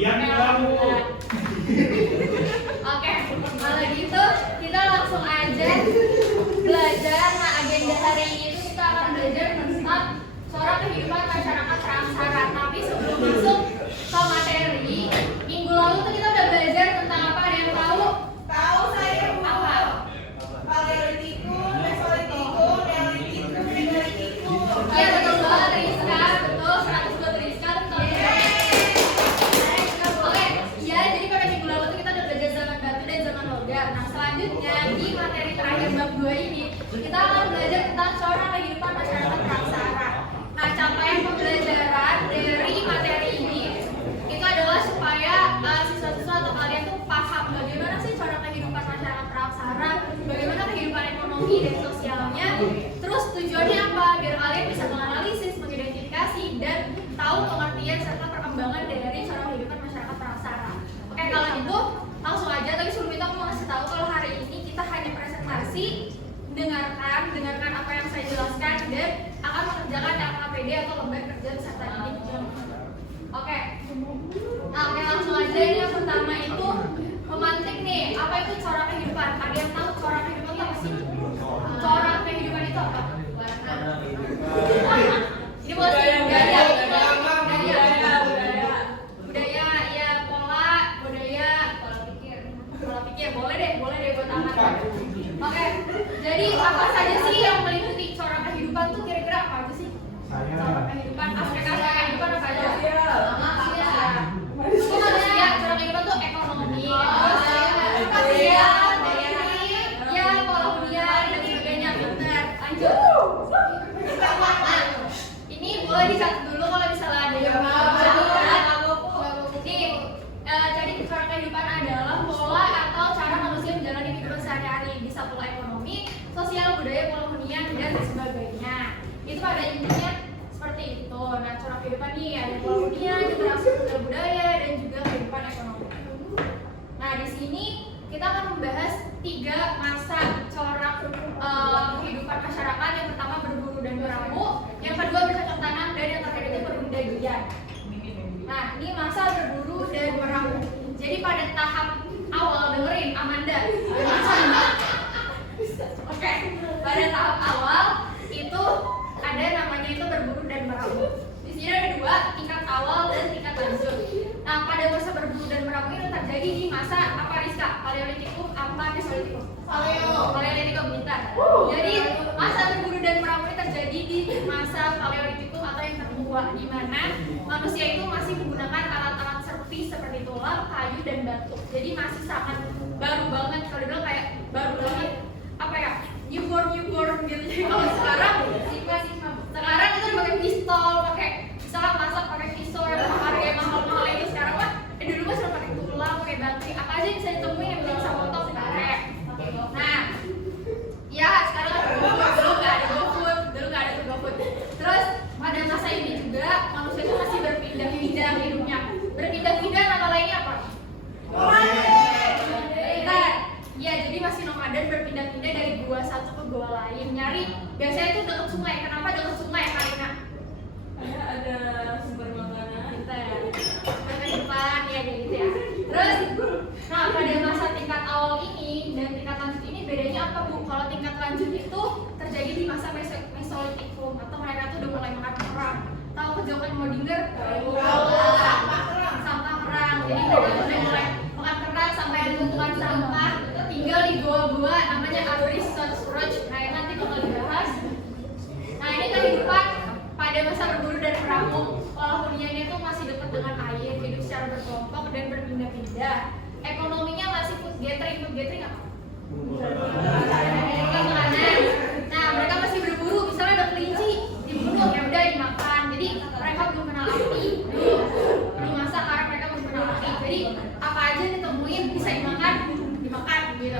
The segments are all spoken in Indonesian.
Diam kamu. Oke, kalau gitu kita langsung aja belajar. Nah, agenda hari ini itu kita akan belajar tentang corak kehidupan masyarakat Praksara. Tapi sebelum masuk ke materi, minggu lalu tuh kita udah belajar tentang apa? Ada yang tahu? Tahu saya Apa? Paleolitikum, Mesolitikum, Neolitikum, Megalithikum. Iya, betul banget Rizka, betul 100 buat Rizka, betul. Oke, ya jadi pada minggu lalu tuh kita udah belajar zaman batu dan zaman logam. Nah, selanjutnya di materi terakhir bab 2 ini kita akan belajar tentang corak kehidupan masyarakat Praksara. Nah, capaian pembelajaran dari materi ini itu adalah supaya siswa-siswa atau kalian tuh paham bagaimana sih corak kehidupan masyarakat Praksara, bagaimana kehidupan ekonomi dan sosialnya. Terus tujuannya apa? Biar kalian bisa menganalisis, mengidentifikasi dan tahu pengertian serta perkembangan dari corak kehidupan masyarakat Praksara. Oke, kalau gitu langsung aja. Tapi sebelum itu aku mau kasih tahu kalau hari ini kita hanya presentasi, dengarkan apa yang saya jelaskan dan akan mengerjakan LKPD atau lembar kerja peserta didik. Oke. Nah, oke, langsung aja. Ini yang pertama itu memantik nih, apa itu corak kehidupan? Ada yang tahu corak kehidupan itu apa sih? Corak kehidupan itu apa? Ini buat budaya, ya, pola pikir, boleh deh buat aman. Oke, jadi apa saja sih yang meliputi corak kehidupan tuh kira-kira apa aja sih? Corak kehidupan, aspek kehidupan apa aja? Manusia, corak kehidupan tuh ekonomi, sosial, ya, pola hunian dan sebagainya. Benar, lanjut. Nah, ini boleh dicatat dulu kalau misalnya ada yang mau catat. Jadi corak kehidupan adalah pola atau cara manusia menjalani kehidupan sehari-hari, bisa pola ekonomi, sosial, budaya, pola hunian dan sebagainya. Itu pada intinya seperti itu. Nah, corak kehidupan nih ada pola hunian, interaksi sosial budaya dan juga kehidupan ekonomi. Nah, di sini kita akan membahas 3 masa corak kehidupan masyarakat. Yang pertama berburu dan meramu, yang kedua bercocok tanam, dan yang terakhir itu perbudayan. Nah, ini masa berburu dan meramu. Jadi pada tahap awal, dengerin Amanda. Oke, pada tahap awal itu ada namanya itu berburu dan meramu. Di sini ada 2, tingkat awal dan tingkat lanjut. Nah, pada masa berburu dan meramu itu terjadi di masa apa, Rizka? Paleolitikum apa Mesolitikum? Paleolitikum, pintar. Jadi masa berburu dan meramu ini terjadi di masa Paleolitikum atau yang tertua, di mana manusia itu masih menggunakan alat-alat servis seperti tulang, kayu dan batu. Jadi masih sangat baru banget, kalau dibilang kayak baru banget, apa ya, newborn gitu. Jadi kalau sekarang itu udah pakai pistol, pakai misalnya masak pakai pisau yang harganya mahal-mahal itu. Sekarang mah dulu mah sudah pakai tulang, pakai batu, apa aja yang bisa ditemuin yang penting bisa potong sekarang. Nah, ya sekarang ada GoFood, dulu nggak ada GoFood. Terus pada masa ini juga manusia itu masih berpindah-pindah hidupnya. Berpindah-pindah nama lainnya apa? Nomaden. Ya, jadi masih nomaden, berpindah-pindah dari gua satu ke gua lain. Nyari, biasanya itu dekat sungai. Kenapa dekat sungai, Karina? Karena ada sumber makanan. Kehidupan, ya kayak gitu ya. Terus, nah pada masa tingkat awal ini dan tingkat lanjut ini bedanya apa, Bu? Kalau tingkat lanjut itu terjadi di masa Mesolitikum, atau mereka tuh udah mulai makan kerang. Tahu kejokan Modinger? Sampah kerang. Jadi mereka udah mulai makan kerang sampai ada tumpukan sampah, tinggal di gua-gua namanya Abris Roch. Nah, yang nanti bakal dibahas. Nah, ini kehidupan pada masa berburu dan meramu. Pola huniannya itu masih dekat dengan air, hidup secara berkelompok dan berpindah-pindah. Ekonominya masih food gathering apa? Makanan. Nah, mereka masih berburu, misalnya ada kelinci dibunuh, ya udah dimakan. Jadi mereka belum kenal api dulu. Di masa sekarang mereka belum kenal api. Jadi apa aja ditemuin bisa dimakan gitu.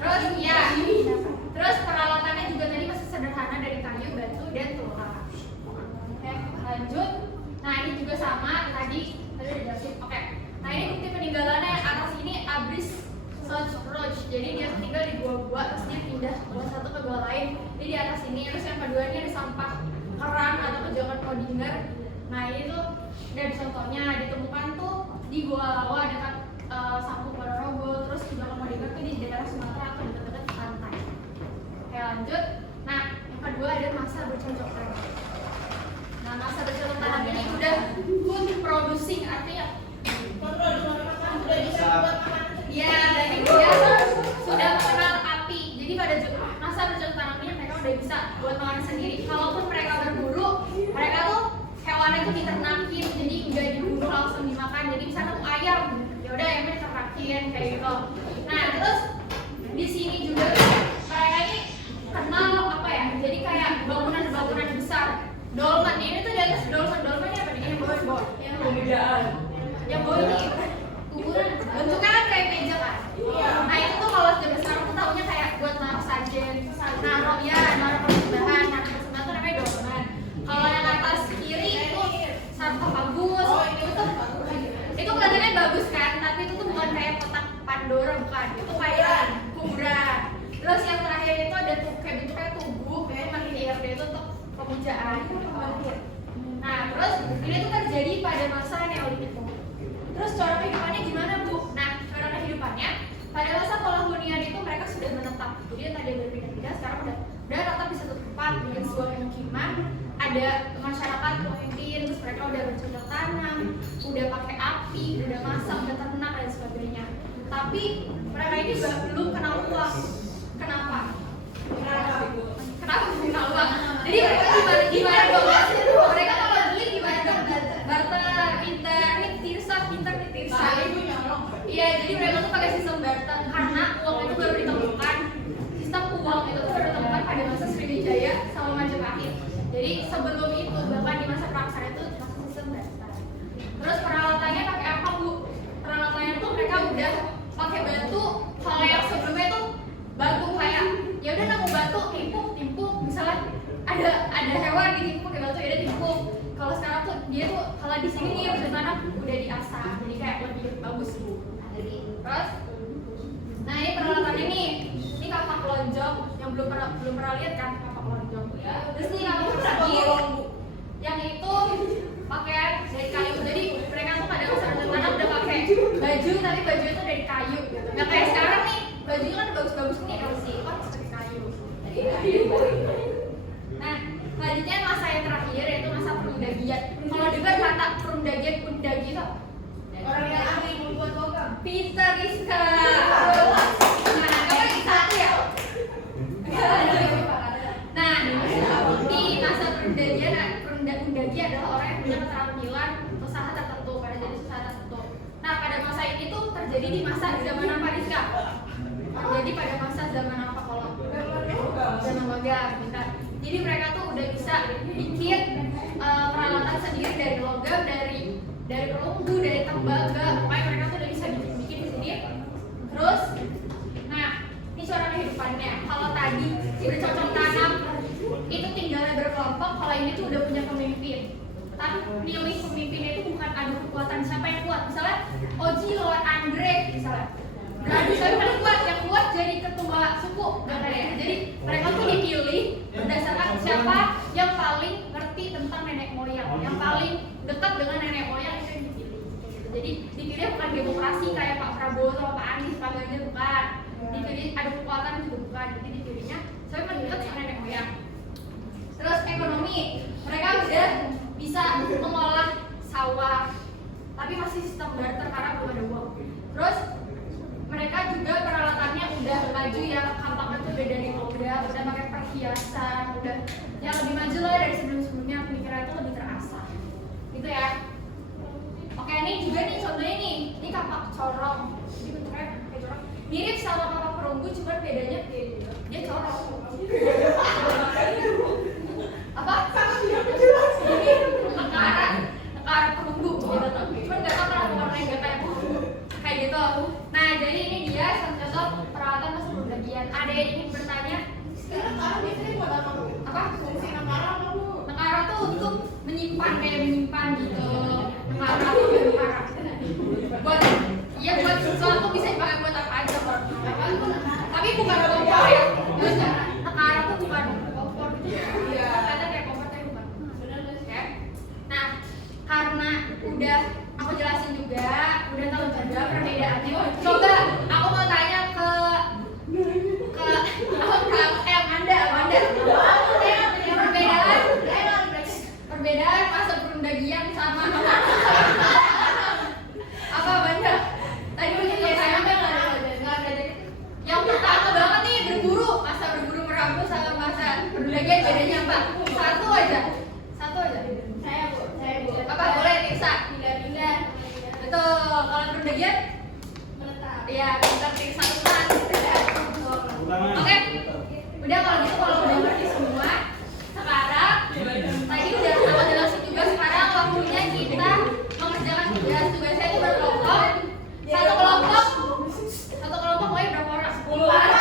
Terus ya, terus peralatannya juga tadi masih sederhana dari kayu, batu dan tulang. Oke, lanjut. Nah, ini juga sama tadi udah dijelasin. Oke. Nah, ini bukti peninggalannya. Atas ini Abris Roch. Jadi dia tinggal di gua-gua, terus dia pindah gua satu ke gua lain. Jadi di atas ini, terus yang kedua ini ada sampah kerang atau kejokan Modinger. bener. Nah itu dari contohnya ditemukan tuh di Gua Lawa dekat Sampung Ponorogo, terus juga Komodigar tuh di daerah Sumatera atau dekat-dekat pantai. Oke lanjut. Nah yang kedua ada masa bercocok tanam. Nah masa bercocok tanam ini udah food producing, artinya Kontrol di mana udah bisa buat makanan sendiri. ya dari dia sudah mengenal api. Jadi pada masa bercocok tanamnya mereka udah bisa buat makanan sendiri. Kalaupun mereka berburu, mereka tuh hewannya tuh diternakin, jadi nggak dibunuh langsung dimakan. Jadi misalnya tuh ayam, ya udah ayamnya diternakin kayak gitu. Nah terus di sini juga mereka ini kenal apa ya? Jadi kayak bangunan-bangunan besar, dolmen. Ini tuh di atas dolmennya apa nih? Yang bawah yang Perbedaan. yang bawah ini kuburan. Bentuknya kan kayak meja kan? Nah itu tuh kalau zaman sekarang tuh taunya kayak buat naruh sajen, naruh persembahan, naruh persembahan tuh namanya dolmen. Kalau yang atas kiri itu sarkofagus. Itu kelihatannya bagus kan, tapi itu tuh bukan kayak kotak Pandora, bukan. Itu kayak kuburan. Terus yang terakhir itu ada tuh kayak bentuknya tubuh, kayak mahir dia itu untuk pemujaan. Nah terus ini tuh terjadi pada masa Neolitik. Terus cara kehidupannya gimana Bu? Nah cara kehidupannya pada masa kolonial itu mereka sudah menetap. Jadi yang tadi berpindah-pindah sekarang udah tetap di satu tempat dengan sebuah pemukiman. Ada masyarakat pemimpin, terus mereka udah bercocok tanam, udah pakai api, udah masak, udah ternak dan sebagainya. Tapi mereka ini belum kenal uang. Kenapa? Kenapa belum kenal uang? Jadi mereka gimana dong? Mereka kalau beli gimana dong? Barter, internet, tirsa. Iya, jadi mereka tuh pakai sistem barter karena uang itu baru ditemukan. Sistem uang itu tuh baru ditemukan pada masa Sriwijaya sama Majapahit. Jadi sebelum itu bahkan di masa Praksara itu masih sistem barter. Terus peralatannya pakai apa Bu? Peralatannya tuh mereka udah pakai batu. Kalau yang sebelumnya tuh batu kayak ya udah nemu batu timpuk misalnya ada hewan ditimpuk pakai batu ya udah timpuk. Kalau sekarang tuh dia tuh kalau di sini nih udah tanam udah diasah jadi kayak lebih bagus Bu. Terus nah ini peralatannya nih, ini kapak lonjong yang belum pernah lihat kan kapak lonjong. Terus ini kapak persegi yang itu pakaian dari kayu. Jadi mereka tuh pada masa tanam udah pakai baju tapi baju itu dari kayu. Nggak kayak sekarang nih bajunya kan bagus-bagus nih sih, kok pakai kayu. Nah selanjutnya masa yang terakhir yaitu masa perundagian. Kalau dengar kata perundagian undagi itu Orang yang ahli membuat logam. Peter Rizka. Nah, kamu lagi satu ya? Nah, di masa perundagi adalah orang yang punya keterampilan usaha tertentu pada jenis usaha tertentu. Nah, pada masa ini tuh terjadi di masa zaman apa Rizka? Terjadi pada masa zaman apa kalau? Zaman logam, benar. Jadi mereka tuh udah bisa bikin peralatan sendiri dari logam, dari perunggu, dari tembaga, pokoknya mereka tuh udah bisa bikin sendiri. Terus, nah ini cara kehidupannya. Kalau tadi bercocok tanam itu tinggalnya berkelompok, kalau ini tuh udah punya pemimpin. Tapi milih pemimpinnya itu bukan adu kekuatan siapa yang kuat. Misalnya Oji lawan Andre, misalnya beradu siapa yang kuat, yang kuat jadi ketua suku, nggak kayak. Jadi mereka tuh dipilih berdasarkan siapa yang paling ngerti tentang nenek moyang, yang paling dekat dengan nenek moyang itu yang dipilih. Jadi dipilih bukan demokrasi kayak Pak Prabowo sama Pak Anies, Pak Ganjar bukan. Dipilih ada kekuatan juga bukan. Jadi dipilihnya saya paling dekat sama nenek moyang. Terus ekonomi, mereka udah bisa mengolah sawah, tapi masih sistem barter karena belum ada uang. Terus mereka juga peralatannya udah maju ya, kampaknya tuh udah dari logam, udah pakai perhiasan, udah yang lebih maju lah dari sebelum-sebelumnya, pemikiran itu lebih terasah gitu ya. Oke, ini juga nih contohnya nih, ini kapak corong. Jadi bentuknya kayak corong, mirip sama kapak perunggu, cuma bedanya dia corong. Apa? Ini nekara perunggu gitu tuh. Cuma nggak tahu kenapa warnanya nggak kayak perunggu kayak gitu. Nah, jadi ini dia contoh peralatan masa perundagian. Ada yang ingin bertanya? Sekarang nekara biasanya buat apa Bu? Apa? Fungsi nekara apa Bu? Nekara tuh untuk menyimpan gitu. Nekara tuh nekara. Buat sesuatu bisa dipakai buat apa aja kok. Tapi bukan kompor ya. Nekara tuh bukan kompor gitu. Iya. Ada kayak kompor tapi bukan. Ya. Perbedaan masa perundagian sama apa Banda? Tadi mungkin ya saya nggak ada. Yang pertama banget nih berburu, masa berburu merabu sama masa perundagian bedanya apa? Satu aja. Saya bu. Apa boleh Tirsa? Pindah-pindah. Betul. Kalau perundagian? Menetap. Iya, bentar Tirsa tuh. Utama. Oke. Udah kalau gitu kalau udah ngerti semua, sekarang tadi udah sama jelasin juga sekarang waktunya kita mengerjakan tugas. Tugasnya itu berkelompok. Satu kelompok mulai berapa orang? 10 orang.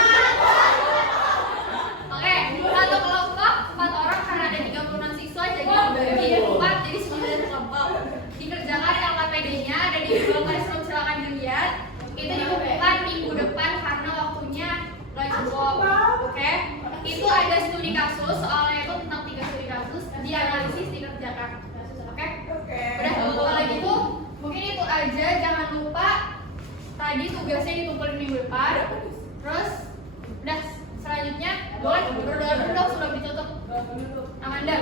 Oke, satu kelompok 4 orang karena ada 36 siswa jadi dibagi 4 jadi 9 kelompok. Dikerjakan LKPD-nya ada di Google Classroom, silakan dilihat. Itu dibukukan minggu depan karena waktunya nggak cukup. Oke, itu ada studi kasus, soalnya itu tentang 3 studi kasus, dianalisis, dikerjakan. Oke? Udah, kalau gitu mungkin itu aja, jangan lupa tadi tugasnya ditumpulin minggu depan. Terus udah, selanjutnya boleh berdoa dulu dong sebelum ditutup. Amanda.